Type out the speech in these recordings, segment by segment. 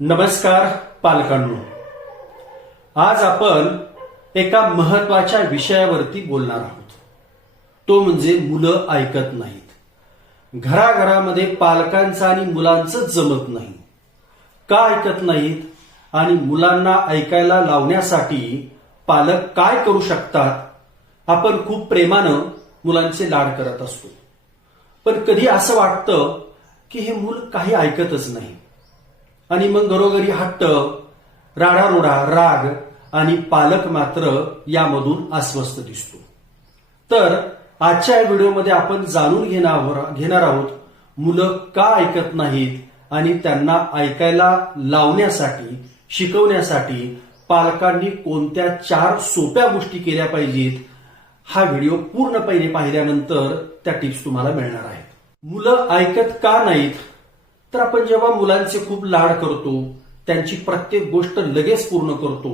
नमस्कार पालकांनो. आज आपण एका महत्त्वाच्या विषयावरती बोलणार आहोत. तो म्हणजे मुलं ऐकत नाहीत. घराघरामध्ये पालकांचं आणि मुलांचं जमत नाही. का ऐकत नाहीत आणि मुलांना ऐकायला लावण्यासाठी पालक काय करू शकतात आपण खूप प्रेमानं मुलांचे लाड करत असतो. पण कधी असं वाटतं की हे मूल काही ऐकतच नाही. आणि मग घरोघरी हट्ट राडारोडा राग आणि पालक मात्र यामधून अस्वस्थ दिसतो. तर आजच्या या व्हिडिओमध्ये आपण जाणून घेणार घेणार आहोत मुलं का ऐकत नाहीत आणि त्यांना ऐकायला लावण्यासाठी शिकवण्यासाठी पालकांनी कोणत्या चार सोप्या गोष्टी केल्या पाहिजेत हा व्हिडिओ पूर्णपणे पाहिल्यानंतर त्या टिप्स तुम्हाला मिळणार आहेत. मुलं ऐकत का नाहीत? तर आपण जेव्हा मुलांचे खूप लाड करतो त्यांची प्रत्येक गोष्ट लगेच पूर्ण करतो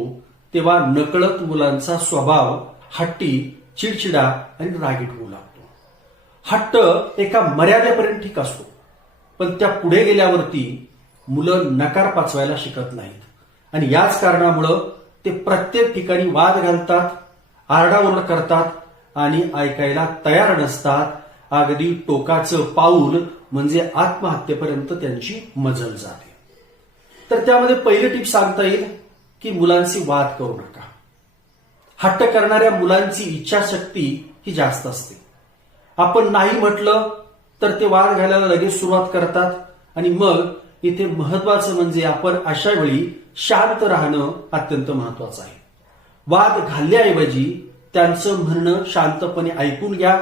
तेव्हा नकळत मुलांचा स्वभाव हट्टी चिडचिडा आणि रागीट होऊ लागतो. हट्ट एका मर्यादेपर्यंत ठीक असतो पण त्या पुढे गेल्यावरती मुलं नकार पाचवायला शिकत नाहीत. आणि याच कारणामुळं ते प्रत्येक ठिकाणी वाद घालतात आरडाओरड करतात आणि ऐकायला तयार नसतात अगदी टोकाचं पाऊल म्हणजे आत्महत्येपर्यंत त्यांची मजल जाते तर त्यामध्ये पहिली टीप सांगता येईल की मुलांची वाद करू नका. हट्ट करणाऱ्या मुलांची इच्छाशक्ती ही जास्त असते. आपण नाही म्हटलं तर ते वाद घालायला लगेच सुरुवात करतात आणि मग इथे महत्वाचं म्हणजे आपण अशा वेळी शांत राहणं अत्यंत महत्वाचं आहे. वाद घालण्याऐवजी त्यांचं म्हणणं शांतपणे ऐकून घ्या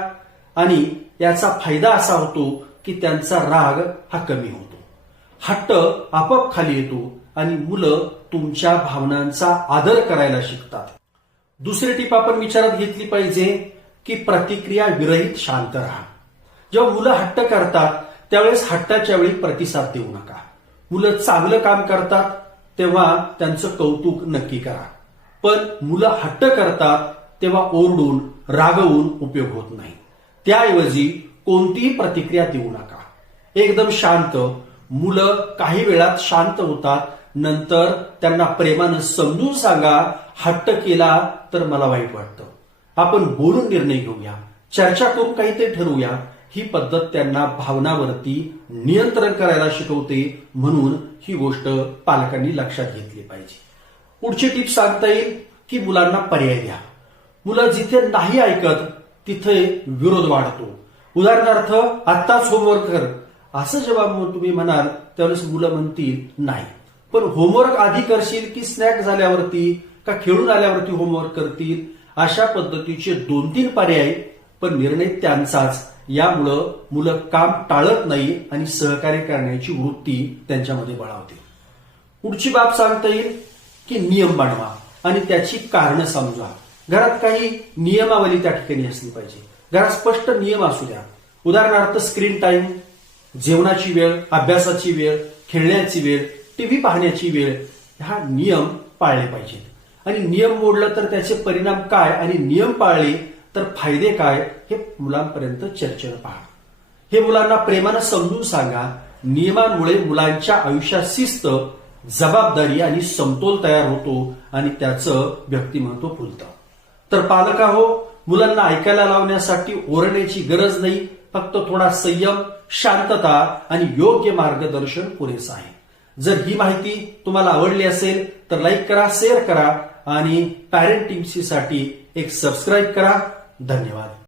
आणि याचा फायदा असा होतो की त्यांचा राग हा कमी होतो. हट्ट आपोआप खाली येतो आणि मुलं तुमच्या भावनांचा आदर करायला शिकतात. दुसरी टीप आपण विचारात घेतली पाहिजे की प्रतिक्रिया विरहित शांत राहा. जेव्हा मुलं हट्ट करतात त्यावेळेस हट्टाच्या वेळी प्रतिसाद देऊ नका. मुलं चांगलं काम करतात तेव्हा त्यांचं कौतुक नक्की करा. पण मुलं हट्ट करतात तेव्हा ओरडून रागवून उपयोग होत नाही. त्याऐवजी कोणतीही प्रतिक्रिया देऊ नका. एकदम शांत. मुलं काही वेळात शांत होतात. नंतर त्यांना प्रेमानं समजून सांगा हट्ट केला तर मला वाईट वाटतं. आपण बोलून निर्णय घेऊया. चर्चा करून काहीतरी ठरवूया. ही पद्धत त्यांना भावनावरती नियंत्रण करायला शिकवते म्हणून ही गोष्ट पालकांनी लक्षात घेतली पाहिजे. पुढची टीप सांगता येईल की मुलांना पर्याय द्या. मुलं जिथे नाही ऐकत तिथे विरोध वाढतो. उदाहरणार्थ आत्ताच होमवर्क कर असं जेव्हा तुम्ही म्हणाल त्यावेळेस मुलं म्हणतील नाही. पण होमवर्क आधी करशील की स्नॅक झाल्यावरती का खेळून आल्यावरती होमवर्क करतील? अशा पद्धतीचे दोन तीन पर्याय पण निर्णय त्यांचाच. यामुळं मुलं काम टाळत नाही आणि सहकार्य करण्याची वृत्ती त्यांच्यामध्ये बळावते. पुढची बाब सांगता येईल की नियम बनवा आणि त्याची कारणं समजा. घरात काही नियमावली त्या ठिकाणी असली पाहिजे. घरात स्पष्ट नियम असू द्या. उदाहरणार्थ स्क्रीन टाइम जेवणाची वेळ अभ्यासाची वेळ खेळण्याची वेळ टीव्ही पाहण्याची वेळ हा नियम पाळले पाहिजेत. आणि नियम मोडलं तर त्याचे परिणाम काय आणि नियम पाळले तर फायदे काय हे मुलांपर्यंत चर्चेनं पहा. हे मुलांना प्रेमानं समजून सांगा. नियमांमुळे मुलांच्या आयुष्यात शिस्त जबाबदारी आणि समतोल तयार होतो आणि त्याचं व्यक्तिमत्व फुलतं तर पालका हो मुलांना ऐकायला लावण्यासाठी ओरडण्याची गरज नाही फक्त थोडा संयम शांतता आणि योग्य मार्गदर्शन पुरेसं आहे. जर ही माहिती तुम्हाला आवडली असेल तर लाईक करा शेअर करा आणि पॅरेंटिंगसाठी एक सबस्क्राईब करा. धन्यवाद.